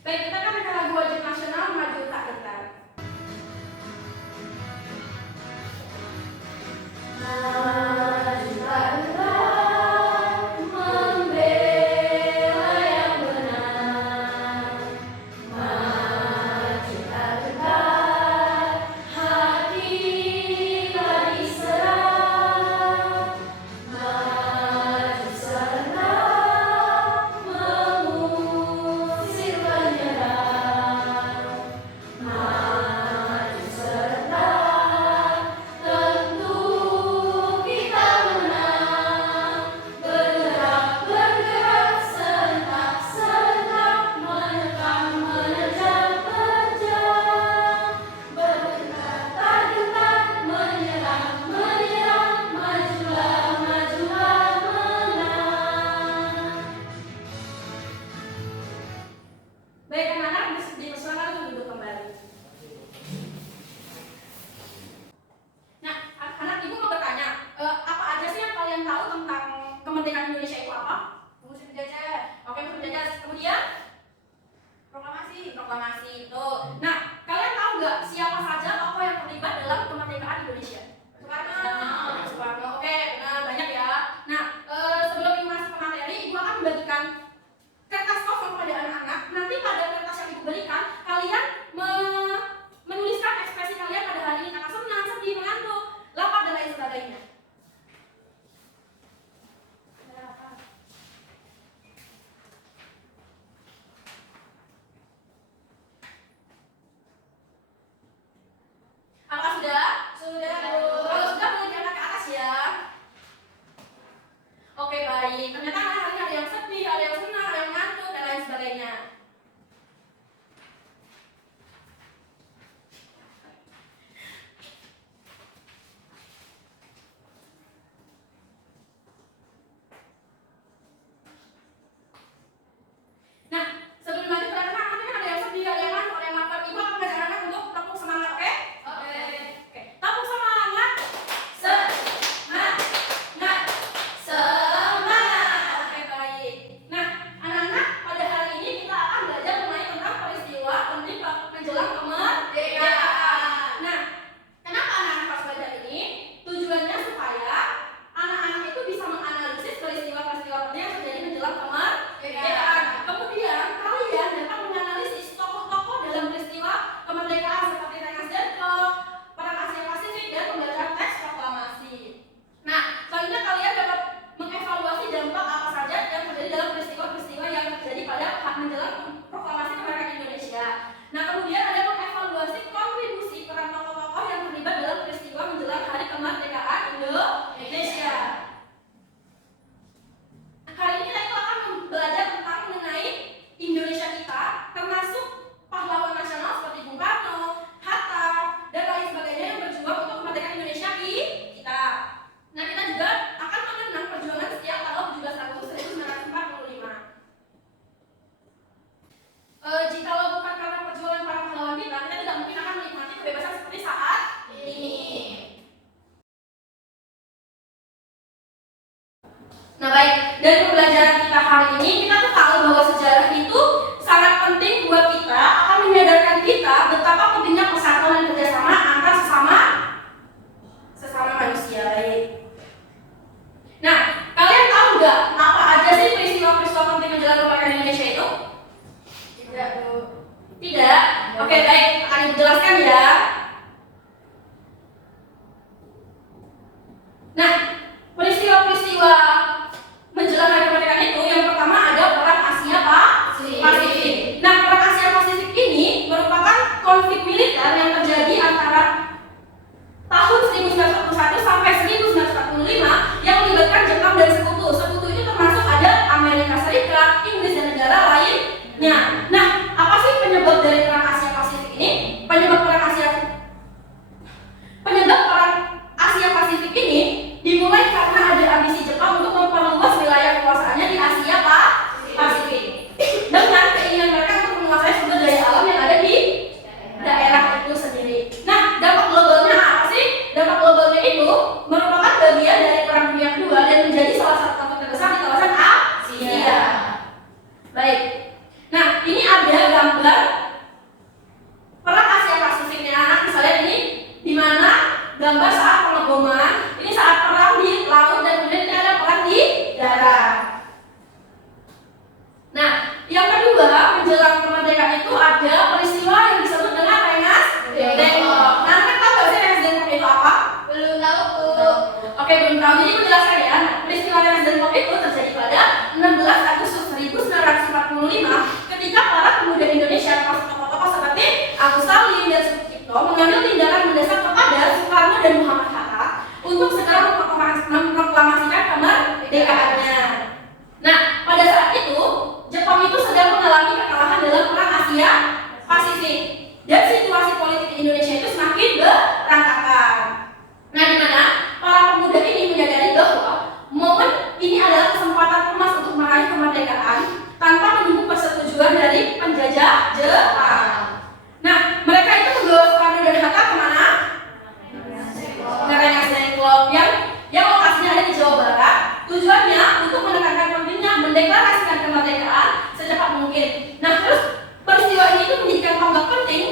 Baik, kita kan ada lagu wajib nasional Maju Tak Gentar. Maju tak gentar, membela yang benar. Maju tak gentar, hati tak diserang. Maju serentak, mengusir penyerang. Maju serentak, tentu kita menang. Bergerak serentak, menekan, menerjang, terjang. Bergerak tak gentar, menyerang, majulah, menang. Baik anak-anak, dipersilakan untuk duduk kembali. Nah, anak ibu mau bertanya, apa aja sih yang kalian tahu tentang kemerdekaan Indonesia itu apa? Musik penjajah. Oke, musik penjajah. Kemudian proklamasi itu. Nah, kalian tahu nggak siapa saja tokoh yang terlibat dalam kemerdekaan Indonesia? Soekarno. Oke, nah, banyak ya. Nah, sebelum ibu masuk ke materi, ibu akan membagikan kertas kosong pada anak-anak. Nanti pada kertas yang ibu berikan, kalian menuliskan ekspresi kalian pada hari ini, kakak senang, sedih, mengantuk, lapar dan lain sebagainya. Apakah sudah? Sudah, Bu. Kalau sudah boleh diangkat ke atas ya. Oke, baik. Ternyata hari ini ada yang sedih, ada yang senang, ada yang ngantuk dan lain sebagainya. Nah, sebelum lanjut ke anak-anak, nanti kan ada yang sedih, ada yang ngantuk, ada yang lapar. Ibu akan mengajak anak untuk tepuk semangat, oke? Oke. Tepuk semangat. Semangat. Oke, baik. Nah, anak-anak, pada hari ini kita akan belajar mengenai tentang peristiwa penting menjelang kemerdekaan. Nah, kenapa anak-anak harus belajar ini? Tujuannya supaya anak-anak itu bisa menganalisis peristiwa-peristiwa penting yang terjadi menjelang kemerdekaan. Kemudian kalian dapat menganalisis tokoh-tokoh dalam peristiwa kemerdekaan seperti Rengas Dengklok, Perang Asia Pasifik, dan pembacaan teks proklamasi. Nah, selanjutnya kalian dapat mengevaluasi dampak apa saja yang terjadi dalam peristiwa-peristiwa yang terjadi pada menjelang proklamasi kemerdekaan Indonesia. Nah, kemudian ada mengevaluasi kontribusi peran tokoh-tokoh yang terlibat dalam peristiwa menjelang hari kemerdekaan Indonesia. Hari ini kita akan belajar tentang mengenai Indonesia kita, termasuk pahlawan nasional seperti Bung Karno, Hatta, dan lain sebagainya yang berjuang untuk kemerdekaan Indonesia kita. Nah, kita juga akan mengenang perjuangan setiap tanggal 17 Agustus 1945. Jikalau bukan karena perjuangan para pahlawan kita tidak mungkin akan menikmati kebebasan seperti saat ini. Nah, baik, dari pembelajaran kita hari ini kita tuh tahu bahwa sejarah itu sangat penting buat kita, akan menyadarkan kita betapa pentingnya persatuan dan kerjasama antar sesama manusia. Baik. Nah, kalian tahu nggak apa aja sih peristiwa-peristiwa penting menjelang kemerdekaan Indonesia itu? Tidak, Bu. Tidak? Oke, baik, akan Ibu jelaskan ya. Nah, peristiwa-peristiwa menjelang hari kemerdekaan itu yang pertama ada Perang Asia Pasifik. Nah, Perang Asia Pasifik ini merupakan konflik militer yang terjadi antara tahun 1941 sampai 1945 yang melibatkan Jepang dan Sekutu. Sekutu itu termasuk ada Amerika Serikat, Inggris, dan negara lainnya. Nah, apa sih penyebab dari Perang Asia Pasifik ini? Penyebab Perang Asia ketika para pemuda Indonesia termasuk tokoh-tokoh seperti Agus Salim dan Sucipto mengambil tindakan mendesak kepada Soekarno dan Muhammad Hatta untuk segera memproklamasikan kemerdekaannya. Nah, pada saat itu Jepang itu sedang mengalami kekalahan dalam perang Asia Pasifik dan situasi politik di Indonesia itu semakin berantakan. Nah, di mana para pemuda ini menyadari bahwa momen ini adalah kesempatan emas untuk meraih kemerdekaan tanpa menunggu persetujuan dari penjajah Jepang. Nah, mereka itu membawa Soekarno dan Hatta kemana? Ke Rengas Dengklok yang lokasinya ada di Jawa Barat. Tujuannya untuk menekankan pentingnya mendeklarasikan kemerdekaan secepat mungkin. Nah, terus peristiwa ini itu menjadikan tonggak penting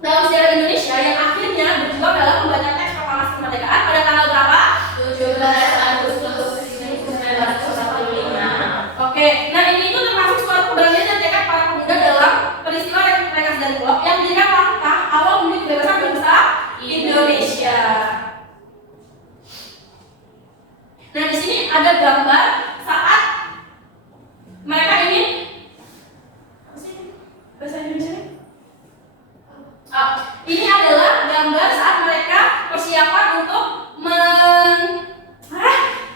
dalam sejarah Indonesia yang akhirnya berjuang dalam membaca teks proklamasi kemerdekaan pada tanggal berapa? 17 Agustus 1945. Oke, nah ini itu termasuk suatu keberanian dan tekad para pemuda dalam peristiwa Rengas Dengklok yang menjadikan langkah awal menuju kebebasan bangsa Indonesia. Nah, di sini ada gambar saat mereka ingin bahasa Indonesia. Ini adalah gambar saat mereka persiapan untuk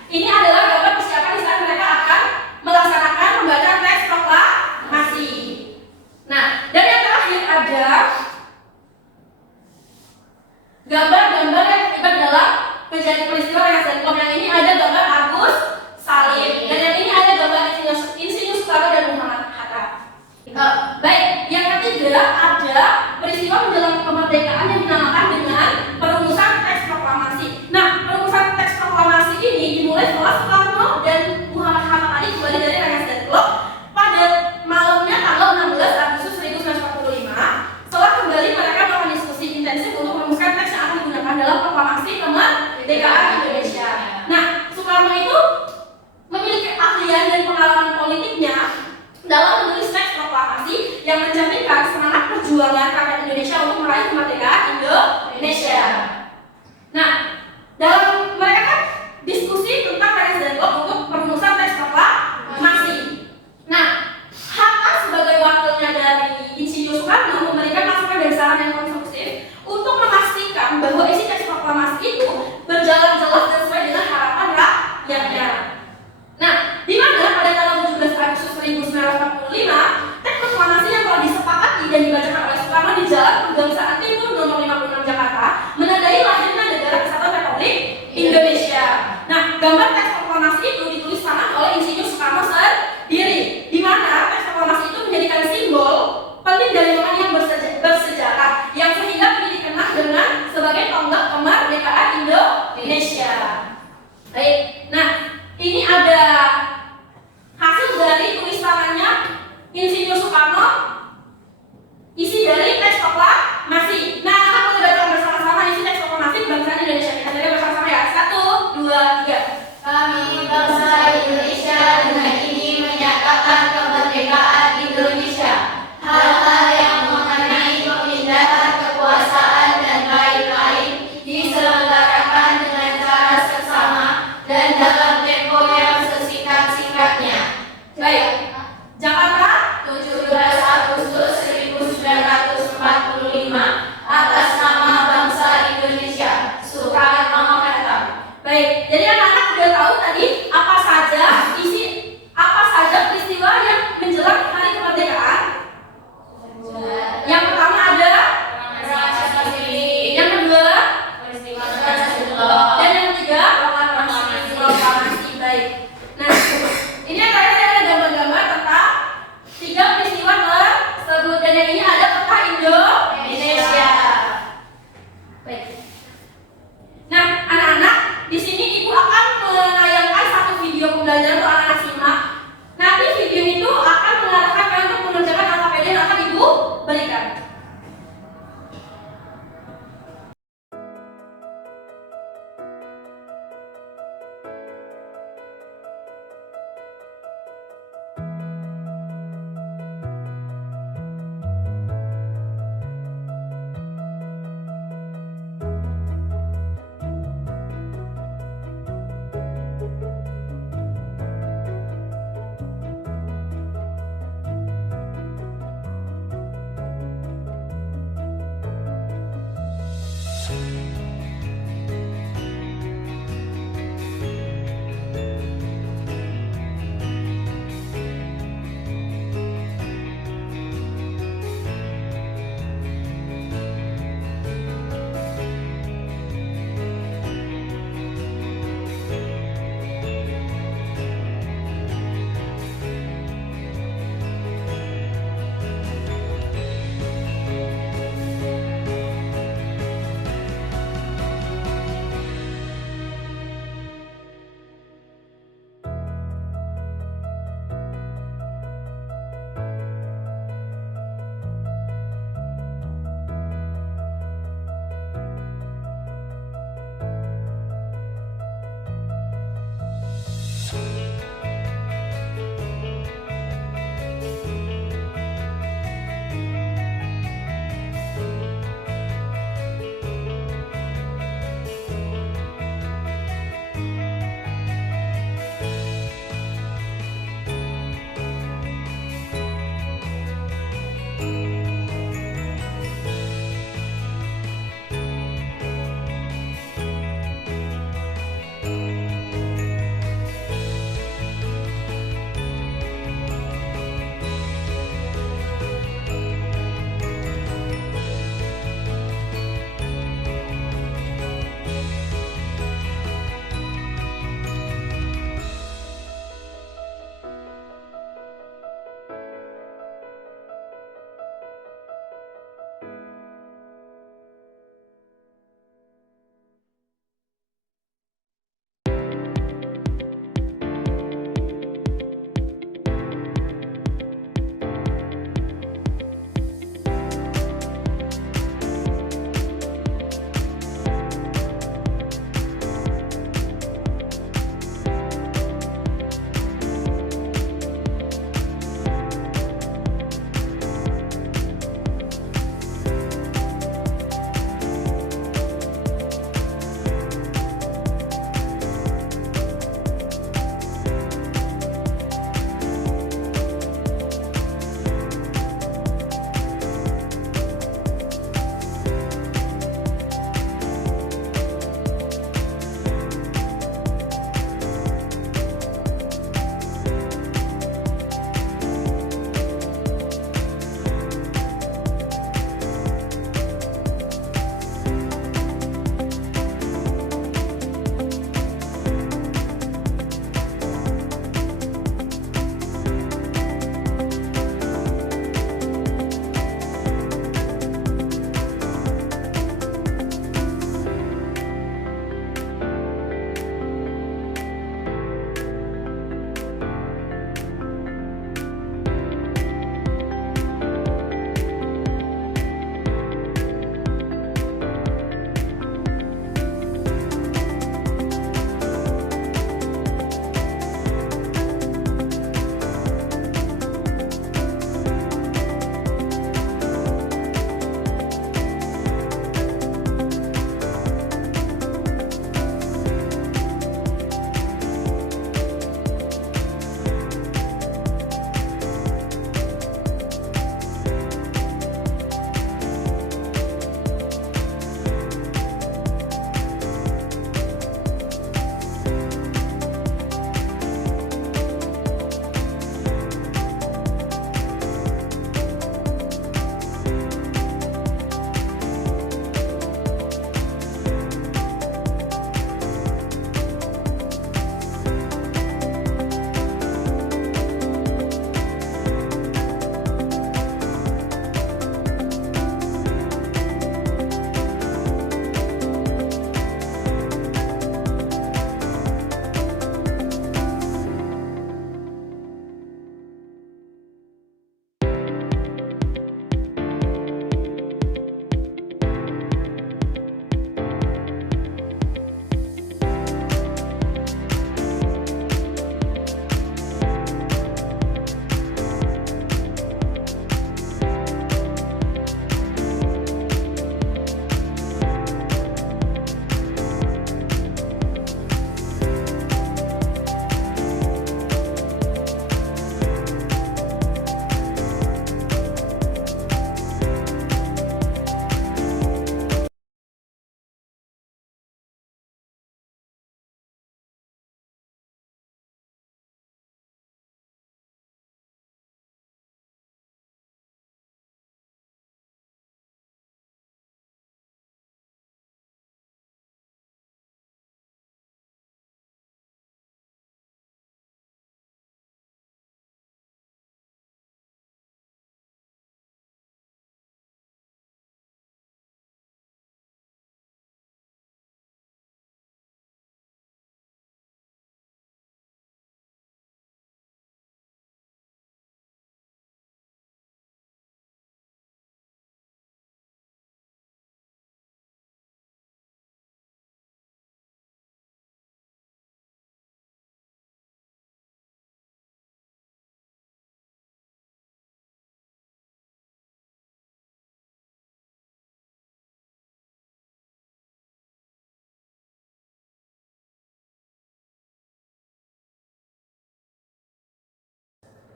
ini adalah gambar persiapan saat mereka akan melaksanakan membaca teks proklamasi. Nah, dan yang terakhir ada gambar-gambar yang terlibat dalam kejadian peristiwa Rengas Dengklok. Yang ini ada gambar Agus Salim dan yang ini ada gambar Insinyur Soekarno dan Muhammad Hatta. Baik, yang ketiga ada peristiwa menjelang kemerdekaan yang dinamakan dengan perumusan teks proklamasi. Nah, perumusan teks proklamasi ini dimulai setelah Soekarno dan Muhammad Hatta tadi kembali dari Rengas Dengklok pada malamnya tanggal 16 Agustus 1945. Setelah kembali mereka melakukan diskusi intensif untuk merumuskan teks yang akan digunakan dalam proklamasi kemerdekaan Indonesia. Nah, Soekarno itu memiliki keahlian dan pengalaman politiknya dalam menulis teks proklamasi yang mencerminkan semangat perjuangan rakyat Indonesia untuk meraih kemerdekaan Indonesia. Nah, dalam mereka kan diskusi tentang Rengas Dengklok untuk perumusan teks proklamasi. Nah, Hatta sebagai wakilnya dari Insinyur Soekarno memberikan masukan dan saran yang konstruktif untuk memastikan bahwa isi teks proklamasi itu berjalan jelas dan sesuai dengan harapan rakyatnya. Nah, di mana pada tanggal 17 Agustus 1945 teks proklamasi yang telah disepakati dan dibacakan oleh Soekarno di Jalan Pegangsaan Timur nomor 56 Jakarta menandai lahirnya Negara Kesatuan Republik Indonesia. Nah, gambar teks proklamasi itu ditulis tangan oleh Insinyur Soekarno sendiri, di mana teks proklamasi itu menjadikan simbol penting dari momen yang bersejarah yang sehingga ini dikenal dengan sebagai tonggak kemerdekaan Indonesia. Baik, nah ini ada hasil dari tulis tangannya Insinyur Soekarno, isi dari teks proklamasi. Nah, aku sudah baca bersama-sama isi teks proklamasi kebangsaan Indonesia. Kita baca bersama-sama ya. 1, 2, 3. Kami bangsa Indonesia dengan ini menyatakan kemerdekaan Indonesia. Hal-hal yang mengenai pemindahan kekuasaan dan lain-lain diselenggarakan dengan cara seksama dan dalam tempo yang sesingkat-singkatnya. Baik. Jakarta 17 Agustus 1945.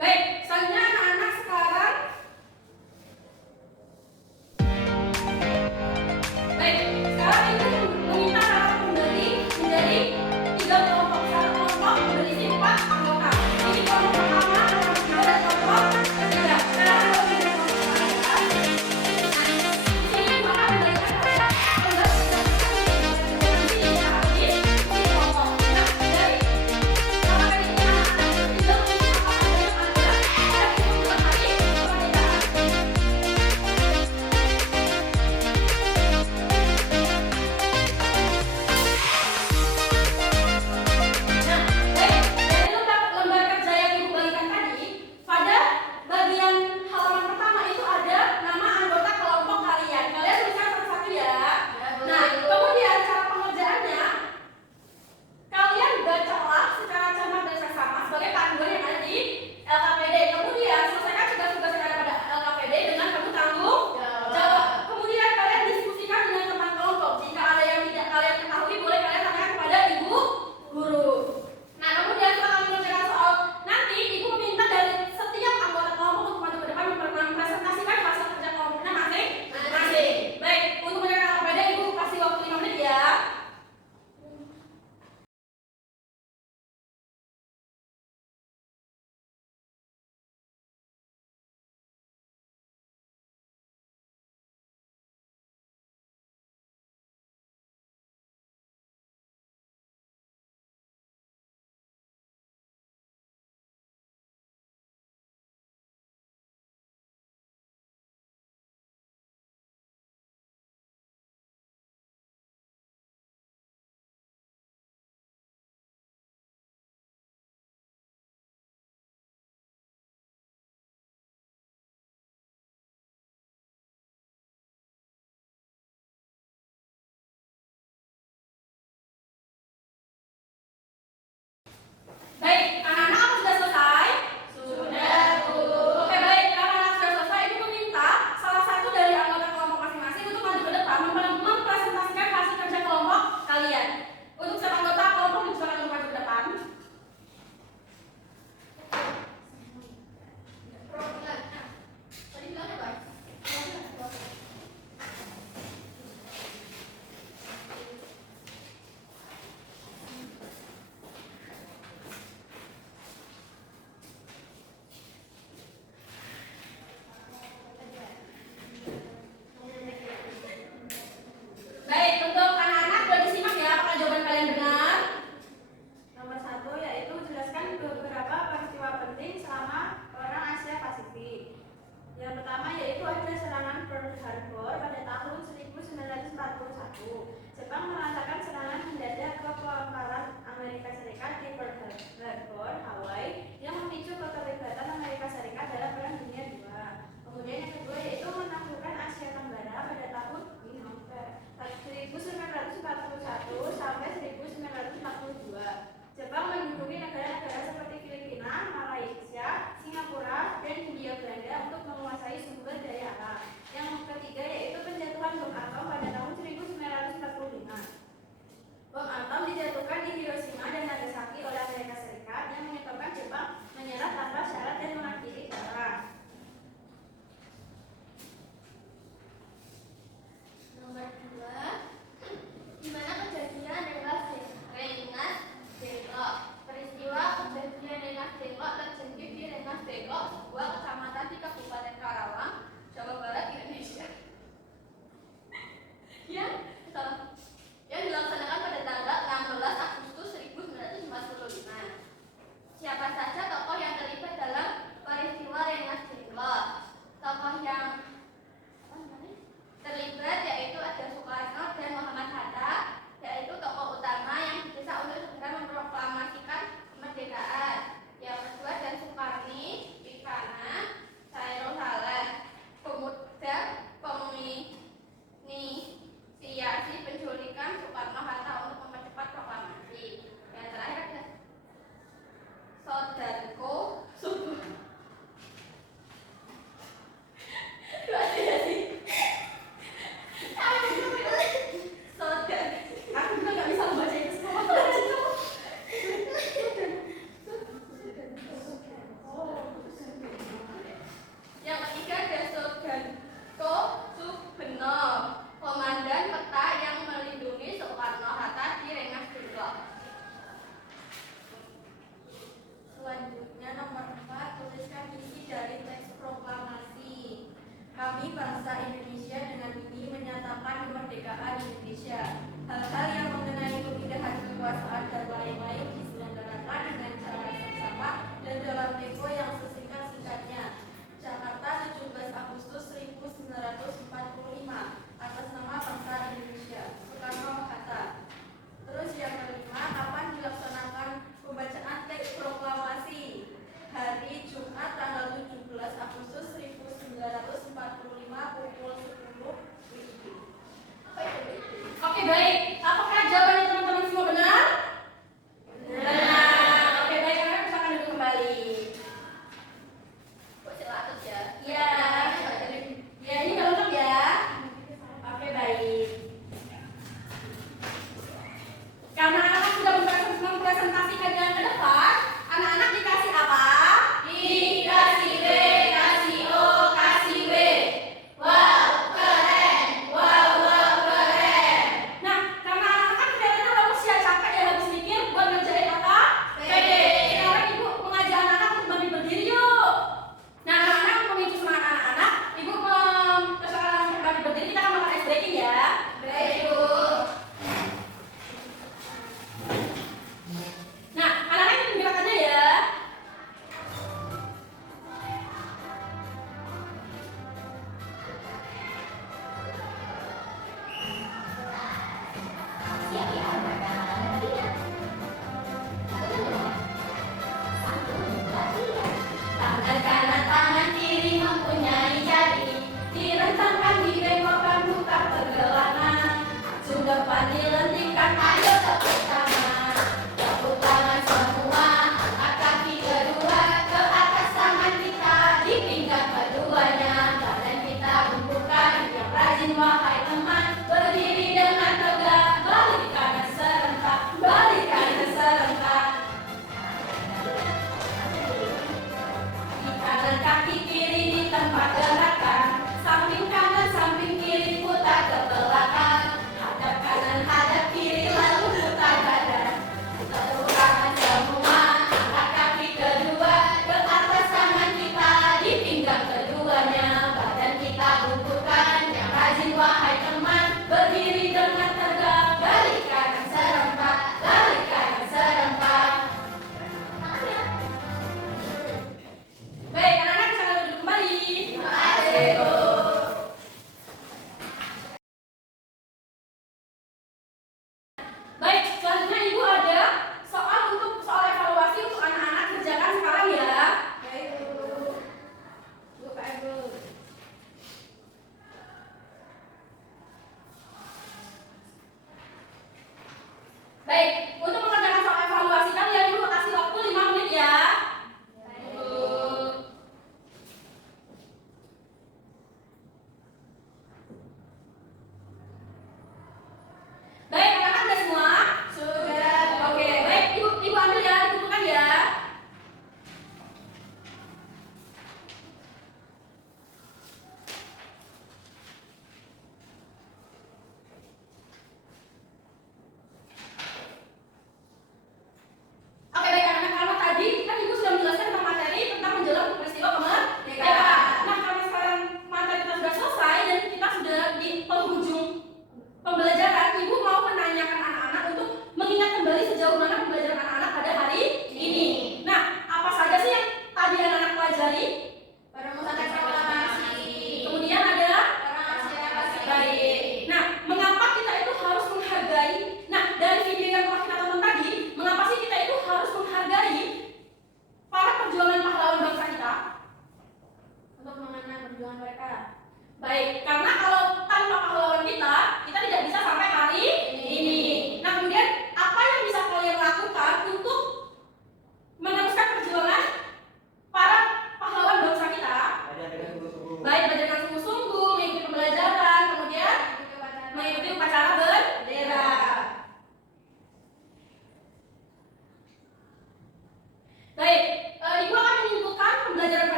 Baik, selanjutnya anak-anak sekarang. Baik, sekarang ibu meminta para pembeli menjadi 3 kelompok. Satu kelompok berisi 4 anggota. Ini kelompok pertama, kelompok kedua, dan kelompok ketiga. Sekarang ibu memilih kelompok pertama. Di sini ibu akan memberikan hadiah. Kelompok. Nah, dari kalau dari anak-anak itu tidak apa-apa banyak anak. Kami bangsa Indonesia dengan ini menyatakan kemerdekaan Indonesia. Hal-hal